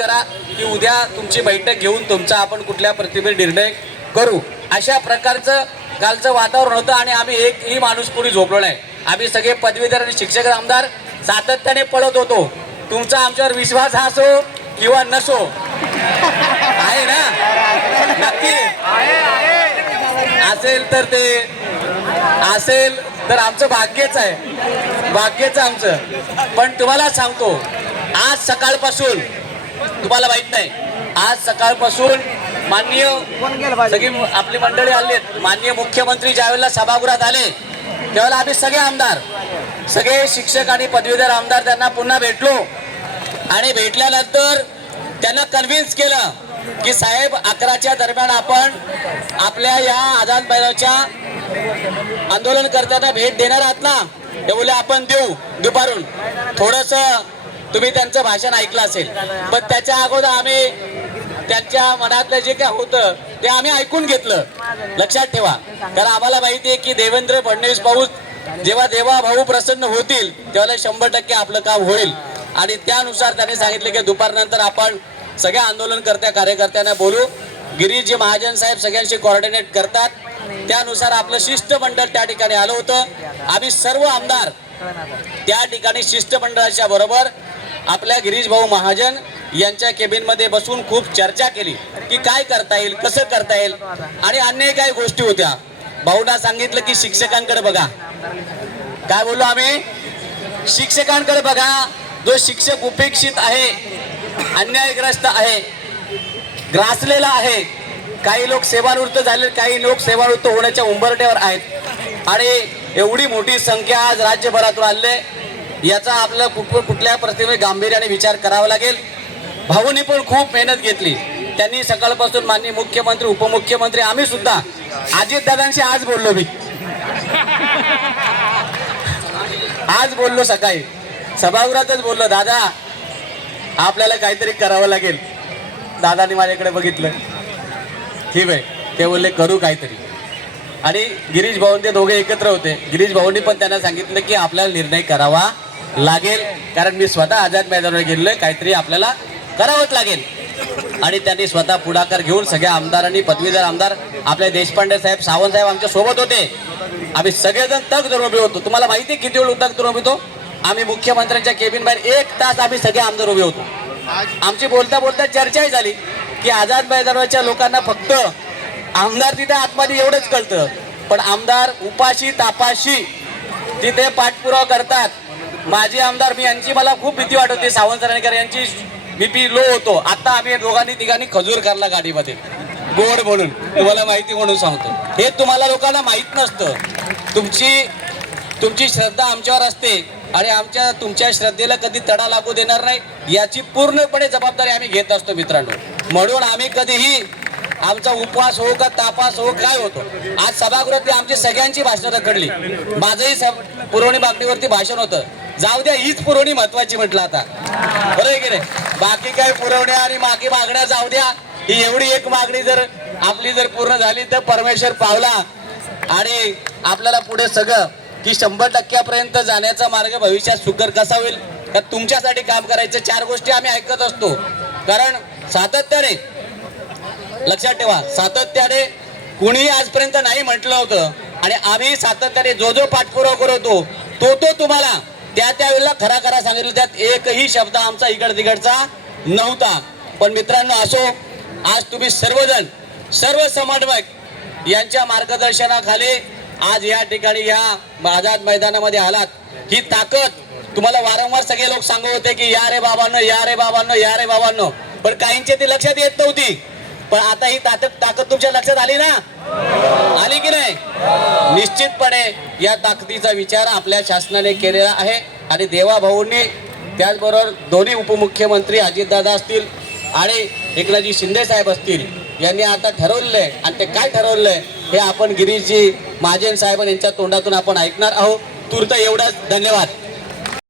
करा की उद्या तुमची बैठक घेऊन तुमचा आपण कुठल्या प्रतिभे निर्णय करू. अशा प्रकारचं कालचं वातावरण होतं आणि आम्ही एकही माणूस कोणी झोपलो नाही. आम्ही सगळे पदवीधर आणि शिक्षक आमदार सातत्याने पळत होतो. तुमचा आमच्यावर विश्वास हा असो किंवा नसो. आहे ना? नक्की. असेल तर ते असेल तर आमचं भाग्यच आहे. भाग्यच आमचं. पण तुम्हाला सांगतो आज सकाळपासून तुम्हाला माहीत नाही. आज सकाळपासून माननीय सगळी आपली मंडळी आली माननीय मुख्यमंत्री ज्यावेळेला सभागृहात आले त्यावेळेला आम्ही सगळे आमदार सगळे शिक्षक आणि पदवीधर आमदार त्यांना पुन्हा भेटलो. आणि भेटल्यानंतर त्यांना कन्व्हिन्स केलं की साहेब अकराच्या दरम्यान आपण आपल्या या आझाद मैदानाच्या आंदोलन करताना भेट देणार आहात ना? ते बोले आपण देऊ दुपारून. थोडस तुम्ही त्यांचं भाषण ऐकलं असेल. पण त्याच्या अगोदर आम्ही त्यांच्या मनातलं जे काय होतं ते आम्ही ऐकून घेतलं. लक्षात ठेवा. कारण आम्हाला माहिती आहे की देवेंद्र फडणवीस भाऊ जेव्हा देवा भाऊ प्रसन्न होतील तेव्हा शंभर टक्के आपलं काम होईल. आणि त्यानुसार त्यांनी सांगितले की दुपारनंतर आपण सगळ्या आंदोलनकर्त्या कार्यकर्त्यांना बोलू. गिरीजी महाजन साहेब सगळ्यांशी कॉर्डिनेट करतात. त्यानुसार आपलं शिष्टमंडळ त्या ठिकाणी आलं होतं. आम्ही सर्व आमदार त्या ठिकाणी शिष्टमंडळाच्या बरोबर आपल्या गिरीश भाऊ महाजन यांच्या केबिनमध्ये बसून खूप चर्चा केली की काय करता येईल कसं करता येईल आणि अन्य काही गोष्टी होत्या. भाऊना सांगितलं की शिक्षकांकडे बघा. काय बोललो आम्ही? शिक्षकांकडे बघा. जो शिक्षक उपेक्षित आहे अन्यायग्रस्त आहे ग्रासलेला आहे काही लोक सेवानिवृत्त झाले काही लोक सेवानिवृत्त होण्याच्या उंबरट्यावर आहेत. आणि एवढी मोठी संख्या आज राज्यभरातून आले याचा आपल्याला कुठ कुठल्या प्रतिमे गांभीर्याने विचार करावा लागेल? भाऊनी पण खूप मेहनत घेतली. त्यांनी सकाळपासून माननीय मुख्यमंत्री उपमुख्यमंत्री आम्ही सुद्धा अजितदादांशी आज बोललो मी. आज बोललो सकाळी. सभागृहातच बोललो दादा आपल्याला काहीतरी करावं लागेल. दादाने माझ्याकडे बघितलं. ठीक आहे. ते बोलले करू काहीतरी. आणि गिरीश भाऊन ते दोघे एकत्र होते. गिरीश भाऊंनी पण त्यांना सांगितलं की आपल्याला निर्णय करावा. लागेल. कारण मी स्वतः आझाद मैदानावर गेलेलो काहीतरी आपल्याला करावंच लागेल. आणि त्यांनी स्वतः पुढाकार घेऊन सगळ्या आमदारांनी पदवीधर आमदार आपले देशपांडे साहेब सावंत साहेब आमच्यासोबत होते. आम्ही सगळेजण तग धरून उभे होतो. तुम्हाला माहिती आहे किती वेळ तग धरून होतो? आम्ही मुख्यमंत्र्यांच्या केबिन बाहेर एक तास आम्ही सगळे आमदार उभे होतो. आमची बोलता बोलता चर्चाही झाली की आझाद मैदानाच्या लोकांना फक्त आमदार तिथे आतमध्ये एवढंच कळतं. पण आमदार उपाशी तापाशी तिथे पाठपुरावा करतात. माजी आमदार मी यांची मला खूप भीती वाटत होती सावंत राणेकर यांची बीपी लो होतो. आता आम्ही दोघांनी तिघांनी खजूर करला गाडीमध्ये. गोड म्हणून तुम्हाला माहिती म्हणून सांगतो. हे तुम्हाला लोकांना माहीत नसतं. तुमची तुमची श्रद्धा आमच्यावर असते. आणि आमच्या तुमच्या श्रद्धेला कधी तडा लागू देणार नाही याची पूर्णपणे जबाबदारी आम्ही घेत असतो मित्रांनो. म्हणून आम्ही कधीही आमचा उपवास हो का तापास हो काय होतो. आज सभागृहातली आमची सगळ्यांची भाषणं रखडली. माझंही पुरवणी मागणीवरती भाषण होतं. जाऊ द्या हीच पुरवणी महत्वाची म्हटलं आता. बरोबर आहे की नाही? बाकी काय पुरवण्या आणि मागे मागण्या जाऊ द्या. ही एवढी एक मागणी जर आपली जर पूर्ण झाली तर परमेश्वर पावला. आणि आपल्याला पुढे सगळं की शंभर टक्क्यापर्यंत जाण्याचा मार्ग भविष्यात सुकर कसा होईल? तर तुमच्यासाठी काम करायचं चार गोष्टी आम्ही ऐकत असतो. कारण सातत्याने लक्षात ठेवा सातत्याने कुणी आजपर्यंत नाही म्हटलं होतं. आणि आम्ही सातत्याने जो जो पाठपुरावा करतो तो तो तुम्हाला त्या त्यावेळेला खरा खरा सांगितलं त्यात एकही शब्द आमचा इकड तिकडचा नव्हता. पण मित्रांनो असो आज तुम्ही सर्वजण सर्व समन्वयक यांच्या मार्गदर्शनाखाली आज या ठिकाणी या आझाद मैदानामध्ये आलात. ही ताकद तुम्हाला वारंवार सगळे लोक सांगत होते की या रे बाबांनो या रे बाबांनो या रे बाबांनो. पण काहींचे ती लक्षात येत नव्हती. पण आता ही ताकद ताकद तुमच्या लक्षात आली ना? आली की नाही? निश्चितपणे या ताकदीचा विचार आपल्या शासनाने केलेला आहे आणि देवाभाऊंनी त्याचबरोबर दोन्ही उपमुख्यमंत्री अजितदादा असतील आणि एकनाथजी शिंदे साहेब असतील यांनी आता ठरवलंय आणि ते काय ठरवलंय हे आपण गिरीशजी महाजन साहेब यांच्या तोंडातून आपण ऐकणार आहोत. तूर्त एवढंच. धन्यवाद.